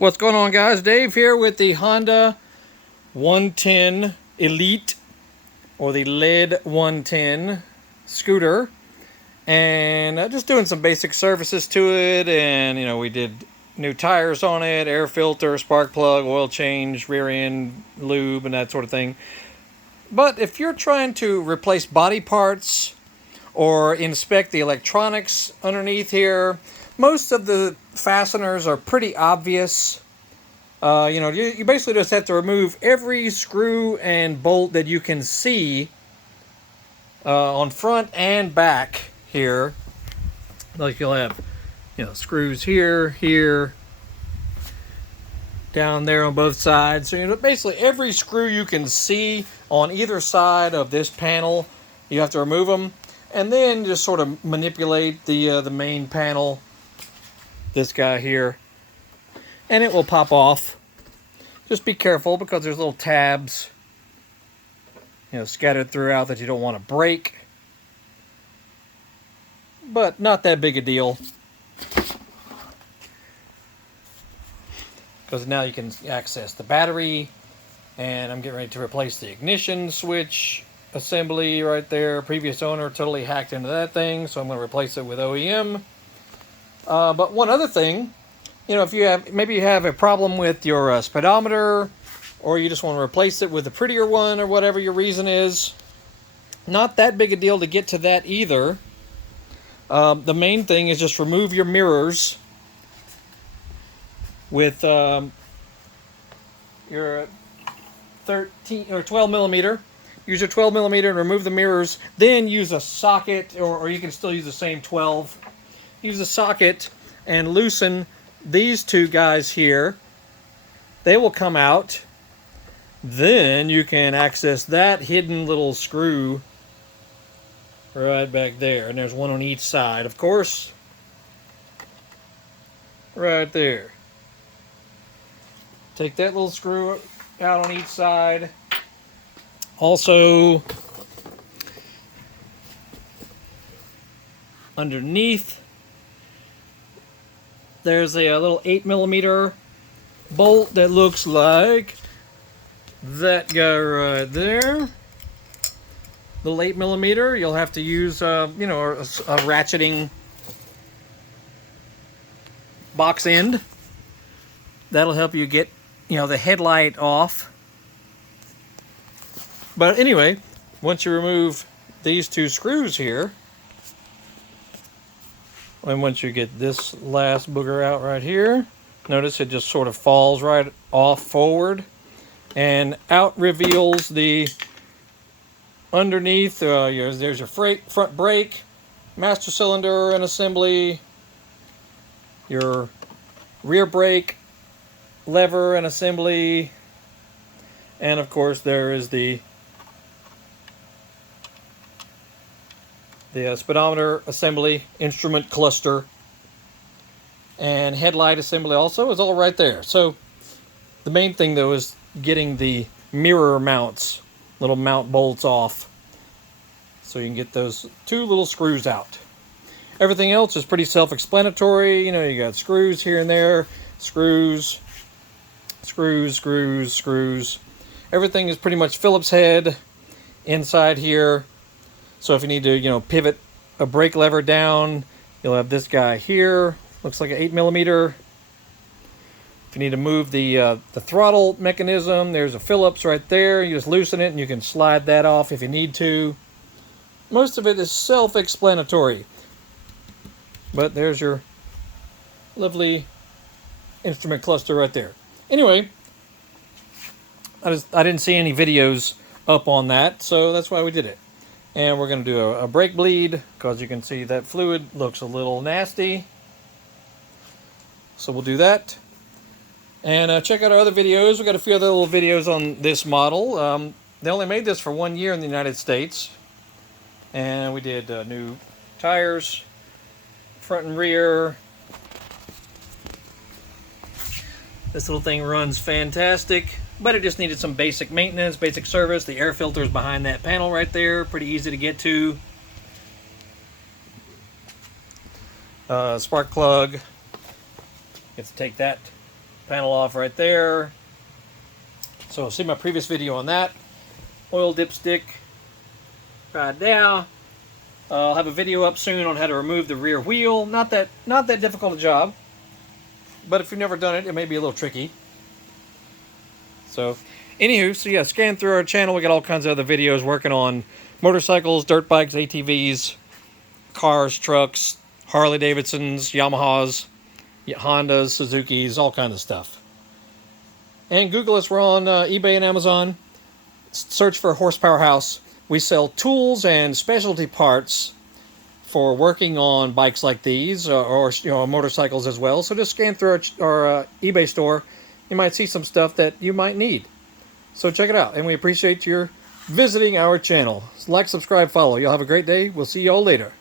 What's going on, guys? Dave here with the Honda 110 Elite, or the LED 110 scooter, and just doing some basic services to it. And we did new tires on it, air filter, spark plug, oil change, rear end lube, and that sort of thing. But if you're trying to replace body parts or inspect the electronics underneath here, most of the fasteners are pretty obvious. You basically just have to remove every screw and bolt that you can see on front and back here. Like you'll have, screws here, down there on both sides. So basically every screw you can see on either side of this panel, you have to remove them, and then just sort of manipulate the main panel, this guy here, and it will pop off. Just be careful because there's little tabs, scattered throughout that you don't want to break, but not that big a deal, because now you can access the battery. And I'm getting ready to replace the ignition switch assembly right there. Previous owner totally hacked into that thing, so I'm going to replace it with OEM. But one other thing, if you have a problem with your speedometer, or you just want to replace it with a prettier one, or whatever your reason is, not that big a deal to get to that either. The main thing is just remove your mirrors with your 13 or 12 millimeter. Use your 12 millimeter and remove the mirrors. Then use a socket, or you can still use the same 12. Use a socket and loosen these two guys here. They will come out. Then you can access that hidden little screw right back there. And there's one on each side, of course. Right there. Take that little screw out on each side. Also, underneath, there's a little 8 millimeter bolt that looks like that guy right there. Little 8 millimeter. You'll have to use, a ratcheting box end. That'll help you get, the headlight off. But anyway, once you remove these two screws here, and once you get this last booger out right here, notice it just sort of falls right off forward, and out reveals the underneath. There's your front brake, master cylinder and assembly, your rear brake lever and assembly, and of course there is the speedometer assembly, instrument cluster, and headlight assembly also is all right there. So the main thing though is getting the mirror mounts, little mount bolts off, so you can get those two little screws out. Everything else is pretty self-explanatory. You got screws here and there, screws. Everything is pretty much Phillips head inside here. So if you need to, pivot a brake lever down, you'll have this guy here. Looks like an 8 millimeter. If you need to move the throttle mechanism, there's a Phillips right there. You just loosen it and you can slide that off if you need to. Most of it is self-explanatory. But there's your lovely instrument cluster right there. Anyway, I didn't see any videos up on that, so that's why we did it. And we're going to do a brake bleed, because you can see that fluid looks a little nasty. So we'll do that. And check out our other videos. We've got a few other little videos on this model. They only made this for 1 year in the United States. And we did new tires, front and rear. This little thing runs fantastic, but it just needed some basic maintenance, basic service. The air filter is behind that panel right there, pretty easy to get to. Spark plug, you have to take that panel off right there. So see my previous video on that. Oil dipstick right there. I'll have a video up soon on how to remove the rear wheel. Not that difficult a job, but if you've never done it, it may be a little tricky. So, anywho, so yeah, scan through our channel. We got all kinds of other videos working on motorcycles, dirt bikes, ATVs, cars, trucks, Harley Davidsons, Yamahas, Hondas, Suzukis, all kinds of stuff. And Google us. We're on eBay and Amazon. Search for Horsepower House. We sell tools and specialty parts for working on bikes like these, or motorcycles as well. So just scan through our eBay store. You might see some stuff that you might need. So check it out, and we appreciate your visiting our channel. Like, subscribe, follow. You'll have a great day. We'll see you all later.